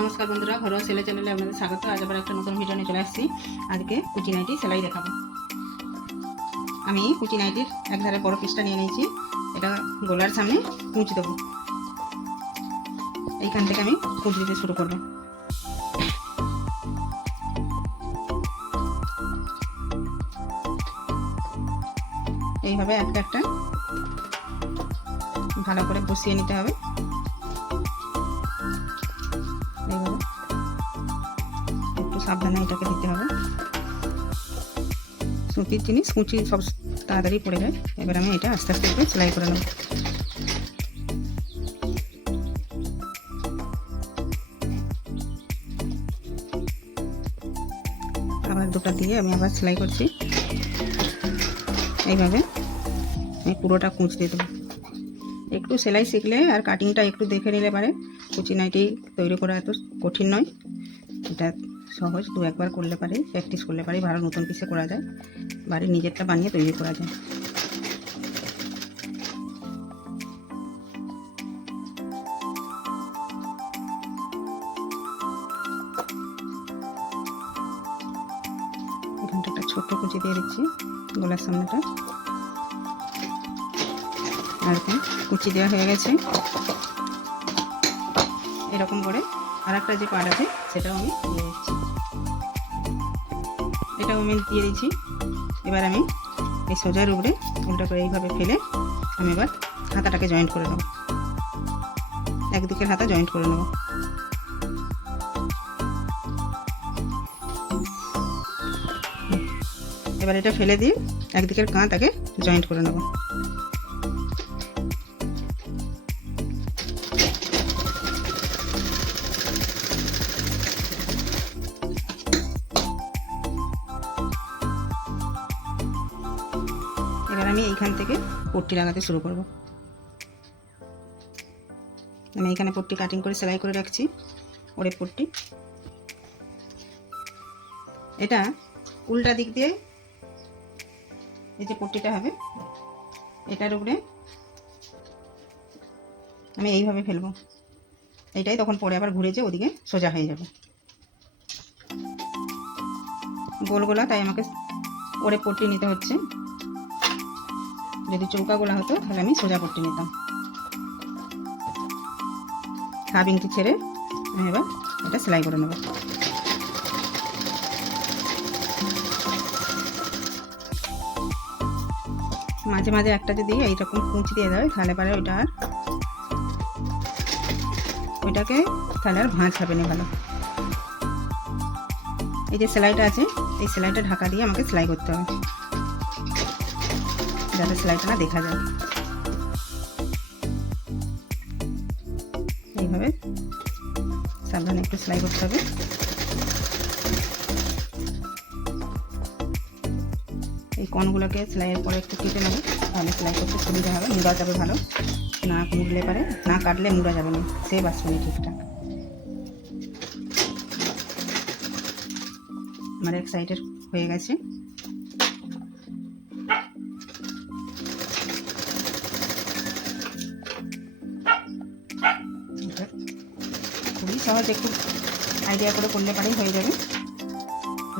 নমস্কার বন্ধুরা, ঘরোয়া সেলাই চ্যানেলে আপনাদের স্বাগত। আজ আবার একটা নতুন ভিডিও নিয়ে চলে আসছি। আজকে কুচি নাইটি সেলাই দেখাবো। আমি কুচি নাইটির এক ধারে বড় পিসটা নিয়ে নিয়েছি। এটা গলার সামনে কুঁচ দেবো। এইখান থেকে আমি কুঁচ দিতে শুরু করব। এইভাবে একটা একটা ভালো করে বসিয়ে নিতে হবে। এইভাবে একটু সাবধানে এটাকে দিতে হবে। সুতির জিনিস কুচি সব তাড়াতাড়ি পড়ে যায়। এবার আমি এটা আস্তে আস্তে করে সেলাই করে নেব। আবার দুটো দিয়ে আমি আবার সেলাই করছি। এইভাবে আমি পুরোটা কুঁচ দিয়ে দেবো। একটু সেলাই শিখলে আর কাটিংটা একটু দেখে নিলে পারে কুচি নাইটি তৈরি করা এত কঠিন নয়। এটা সহজ, দু একবার করলে পারে, প্র্যাকটিস করলে পারে ভালো নতুন পিসে করা যায়, বাড়ি নিজেরটা বানিয়ে তৈরি করা যায়। এখানটা একটা ছোট্ট কুচি দিয়ে দিচ্ছি গলার সামনেটা। এরকম কুচি দেওয়া হয়ে গেছে। এরকম করে আর একটা যে পার্ট আছে সেটাও আমি দিয়ে দিচ্ছি। এটাও আমি দিয়ে দিচ্ছি। এবার আমি এই সোজার উপরে উল্টা করে এইভাবে ফেলে আমি এবার হাতাটাকে জয়েন্ট করে নেব। একদিকের হাতা জয়েন্ট করে নেব। এবার এটা ফেলে দিয়ে একদিকের কাঁধটাকে জয়েন্ট করে নেব। এবার আমি এইখান থেকে পট্টি লাগাতে শুরু করব। আমি এখানে পট্টি কাটিং করে সেলাই করে রাখছি, ওরে পট্টি। এটা উল্টা দিক দিয়ে এই যে পট্টিটা হবে এটার উপরে আমি এইভাবে ফেলবো। এইটাই তখন পরে আবার ঘুরে যে ওদিকে সোজা হয়ে যাবে। গোল গোলা, তাই আমাকে ওরে পট্টি নিতে হচ্ছে। যদি চৌকা গোলা হতো তাহলে আমি সোজা পট্টি নিতাম। 1/2 ইঞ্চি ছেড়ে আমি এবার এটা সেলাই করে নেব। মাঝে মাঝে একটা যদি এইরকম কুঁচ দিয়ে দেয় তাহলে পরে ওইটাকে তাহলে আর ভাঁজ হবে না ভালো। এই যে সেলাইটা আছে, এই সেলাইটা ঢাকা দিয়ে আমাকে সেলাই করতে হবে যাতে সেলাইটা না দেখা যায়। এইভাবে সাবধানে একটু সেলাই করতে হবে। এই কোণগুলোকে সেলাইয়ের পরে একটু কেটে নেবো, তাহলে সেলাই করতে সুবিধা হবে, মুড়া যাবে ভালো। না মুড়লে পারে, না কাটলে মুড়া যাবে না, সে আসবে না ঠিকঠাক। আমার এক সাইডের হয়ে গেছে। খুবই সহজ, একটু আইডিয়া করে করলে পারেই হয়ে যাবে।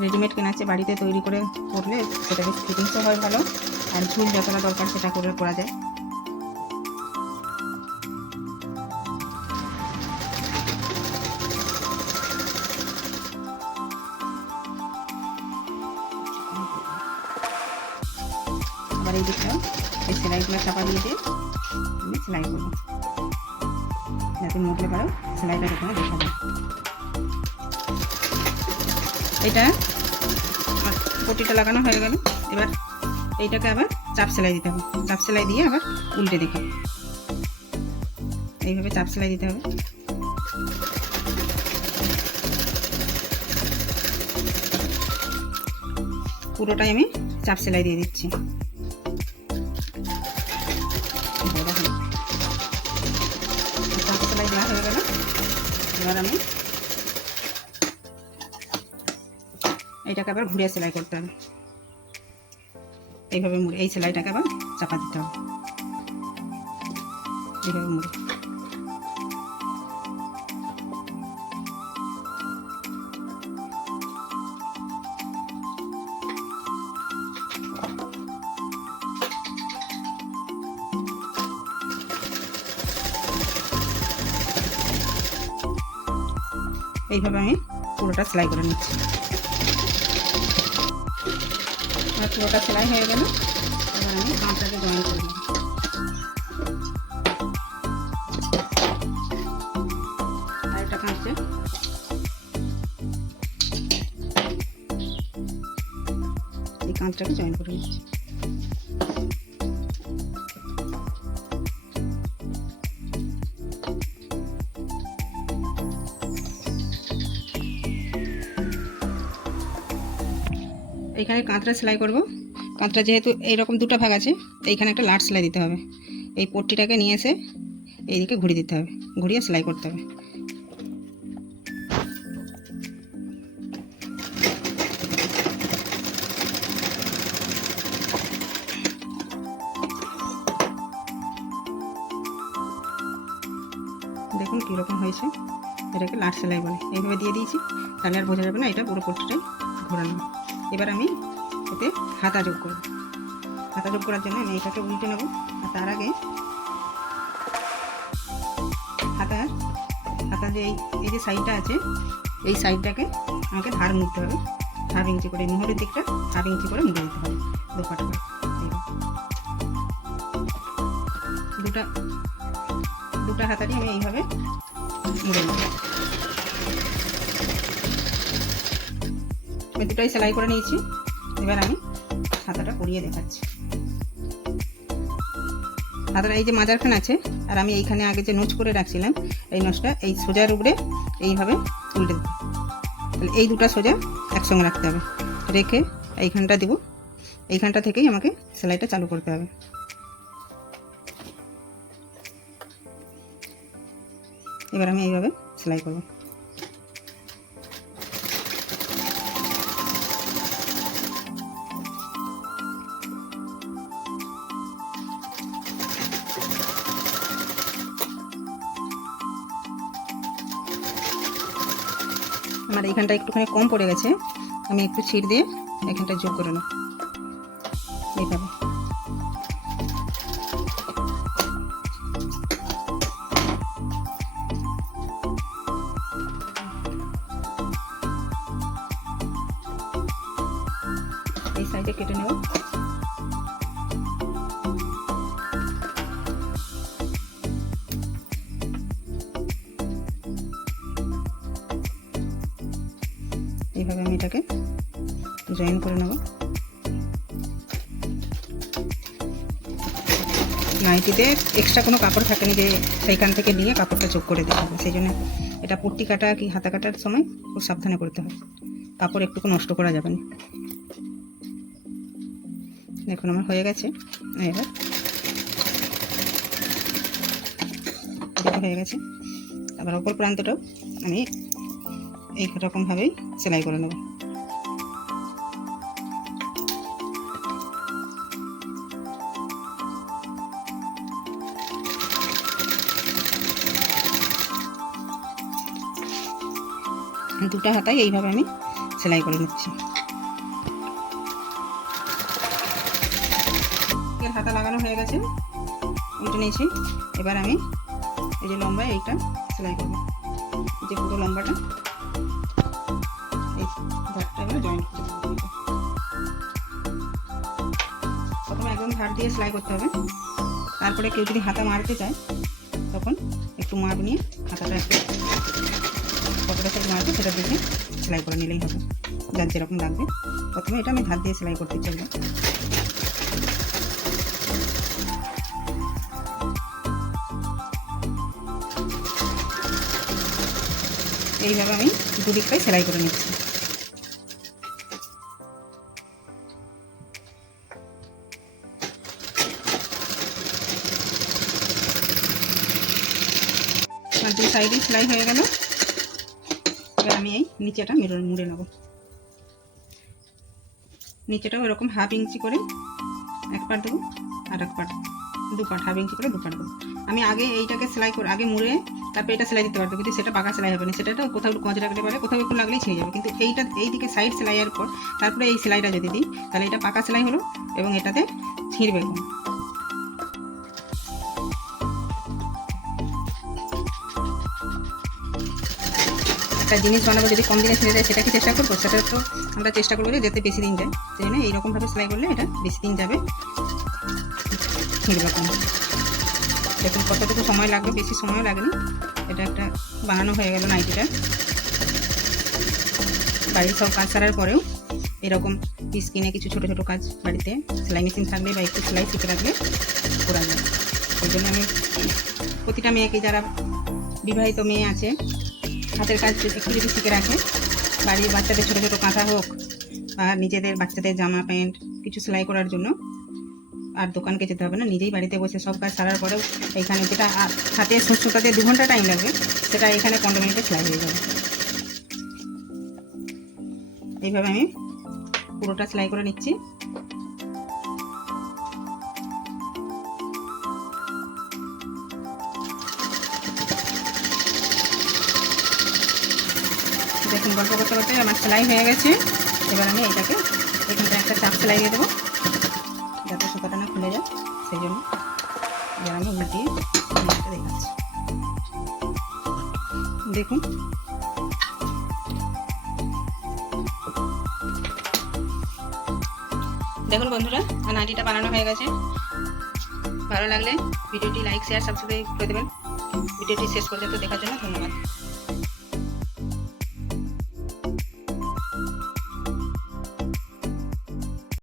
রেডিমেড কেনা আছে, বাড়িতে তৈরি করে করলে সেটাকে ফিটিংসও হয় ভালো, আর ঝুল যতটা দরকার সেটা করে করা যায়। আবার এই দিকটা এই সেলাইগুলো চাপা দিয়ে আমি সেলাই করবো, যাতে মুড়লে পারো সেলাইটা এখানে দেখা যায়। এটা আমার পট্টিটা লাগানো হয়ে গেল। এবার এইটাকে আবার চাপ সেলাই দিতে হবে। চাপ সেলাই দিয়ে আবার উল্টে দেখো, এইভাবে চাপ সেলাই দিতে হবে। পুরোটাই আমি চাপ সেলাই দিয়ে দিচ্ছি। চাপ সেলাই দেওয়া হয়ে গেল। এবার আমি এইটাকে আবার ঘুরে সেলাই করতে হবে। এইভাবে মুড়ে এই সেলাইটাকে আবার চাপা দিতে হবে, এইভাবে মুড়ে। এইভাবে আমি পুরোটা সেলাই করে নিচ্ছি। আর পুরোটা সেলাই হয়ে গেল। এবার আমি কাঁচটাকে জয়েন করে নেব। আর একটা কাঁচে এই কাঁচটাকে জয়েন করে নিচ্ছি। এইখানে কাঁচরা সেলাই করব। কাঁচরা যেহেতু এইরকম দুটো ভাগ আছে, এইখানে একটা লাট সেলাই দিতে হবে। এই পট্টিটাকে নিয়ে এসে এইদিকে ঘুরিয়ে দিতে হবে, ঘুরিয়ে সেলাই করতে হবে। দেখুন কীরকম হয়েছে, এটাকে লাট সেলাই বলে। এইভাবে দিয়ে দিয়েছি, তাহলে আর বোঝা যাবে না এটা পুরো পট্টিটাই ঘোরানো। এবার আমি এতে হাতা যোগ করব। হাতা যোগ করার জন্য আমি এইটাকে উল্টে নেব। আর তার আগে হাতার যে এই যে সাইডটা আছে, এই সাইডটাকে আমাকে ধার নিতে হবে। হাফ ইঞ্চি করে মোহরের দিকটা হাফ ইঞ্চি করে মুড়ে দিতে হবে দোপাটা। দুটা হাতারই আমি এইভাবে মুড়ে নেব। আমি দুটাই সেলাই করে নিয়েছি। এবার আমি হাতাটা পরিয়ে দেখাচ্ছি। হাতাটা এই যে মাজারখান আছে, আর আমি এইখানে আগে যে নোচ করে রাখছিলাম, এই নোচটা এই সোজার উপরে এইভাবে উল্টে দেবো। তাহলে এই দুটা সোজা একসঙ্গে রাখতে হবে, রেখে এইখানটা দেবো। এইখানটা থেকেই আমাকে সেলাইটা চালু করতে হবে। এবার আমি এইভাবে সেলাই করব। আমার এইখানটা একটুখানি কম পড়ে গেছে, আমি একটু ছিট দিয়ে এখানটা যোগ করে নেব এইভাবে। এই সাইডে কেটে নেব। এইভাবে আমি এটাকে জয়েন করে নেব। নাইটিতে এক্সট্রা কোনো কাপড় থাকেনি যে সেইখান থেকে নিয়ে কাপড়টা যোগ করে দিতে হবে, সেই জন্য এটা পট্টি কাটা কি হাতা কাটার সময় খুব সাবধানে করতে হবে, কাপড় একটুকু নষ্ট করা যাবে না। দেখুন আমার হয়ে গেছে। এবার হয়ে গেছে। আবার অপর প্রান্তটাও আমি এই রকমভাবেই সেলাই করে নেব। দুটো হাতায় এইভাবে আমি সেলাই করে নিচ্ছি। হাতা লাগানো হয়ে গেছে, উল্টে নিয়েছি। এবার আমি এই যে লম্বা এইটা সেলাই করব, যে পুরো লম্বাটা এই ধারটা এবার জয়েন করতে হবে। প্রথমে একদম ধার দিয়ে সেলাই করতে হবে, তারপরে কেউ যদি হাতা মারতে চায় তখন একটু মাপ নিয়ে হাতাটা একটু কতটা সাইজ মারবে সেটা দেখে সেলাই করে নিলেই হবে, যার যেরকম লাগবে। প্রথমে এটা আমি ধার দিয়ে সেলাই করতে চাইব। এইভাবে আমি দুদিকটাই সেলাই করে নিচ্ছি। আমার দুই সাইডে সেলাই হয়ে গেল। এবার আমি এই নিচেটা মুড়ে নেব। নিচেটাও এরকম হাফ ইঞ্চি করে এক পাট দেবো, আর এক পাট দু পাট, হাফ ইঞ্চি করে দু পাট দেবো। আমি আগে এইটাকে সেলাই করে আগে মুড়ে তারপরে এটা সেলাই দিতে পারবো, কিন্তু সেটা পাকা সেলাই হবে না। সেটা কোথাও একটু কঁচ রাখতে পারে, কোথাও একটু লাগলেই ছেড়ে যাবে। কিন্তু এইটা এই দিকে সাইড সেলাইয়ের পর তারপরে এই সেলাইটা যদি দিই তাহলে এটা পাকা সেলাই হলো এবং এটাতে ছিঁড়বে কম। একটা জিনিস বানাবো যদি কম দিনে ছেড়ে যায় সেটা কি চেষ্টা করবো? সেটা তো আমরা চেষ্টা করবো যে যাতে বেশি দিন যায়। সেই জন্য এইরকমভাবে সেলাই করলে এটা বেশি দিন যাবে। এইরকম দেখুন কতটুকু সময় লাগবে, বেশি সময় লাগেনি। এটা একটা বানানো হয়ে গেল নাইটিটা। বাড়ির সব কাজ সারার পরেও এরকম পিস কিনে কিছু ছোটো ছোটো কাজ বাড়িতে সেলাই মেশিন থাকলে বা একটু সেলাই শিখে রাখলে করা যায়। ওই জন্য আমি প্রতিটা মেয়েকে, যারা বিবাহিত মেয়ে আছে, হাতের কাজ একটু যদি শিখে রাখে, বাড়ির বাচ্চাদের ছোটো ছোটো কাঁথা হোক বা নিজেদের বাচ্চাদের জামা প্যান্ট কিছু সেলাই করার জন্য আর দোকানকে যেতে হবে না, নিজেই বাড়িতে বসে সব কাজ সারার পরেও এইখানে যেটা হাতে সুতাতে 2 ঘন্টা টাইম লাগবে সেটা এখানে 15 মিনিটে সেলাই হয়ে যাবে। এইভাবে আমি পুরোটা সেলাই করে নিচ্ছি। দেখুন গল্প করতে করতে আমার সেলাই হয়ে গেছে। এবার আমি এইটাকে এখানটা একটা চাপ সেলাই দিয়ে দেবো যাতে সুতাটা না খুলে যায়, সেই জন্য এবার আমি উল্টিয়ে দেখাচ্ছি। দেখুন দেখুন বন্ধুরা, নাইটিটা বানানো হয়ে গেছে। ভালো লাগলে ভিডিওটি লাইক, শেয়ার, সাবস্ক্রাইব করে দেবেন। ভিডিওটি শেষ পর্যন্ত দেখার জন্য ধন্যবাদ।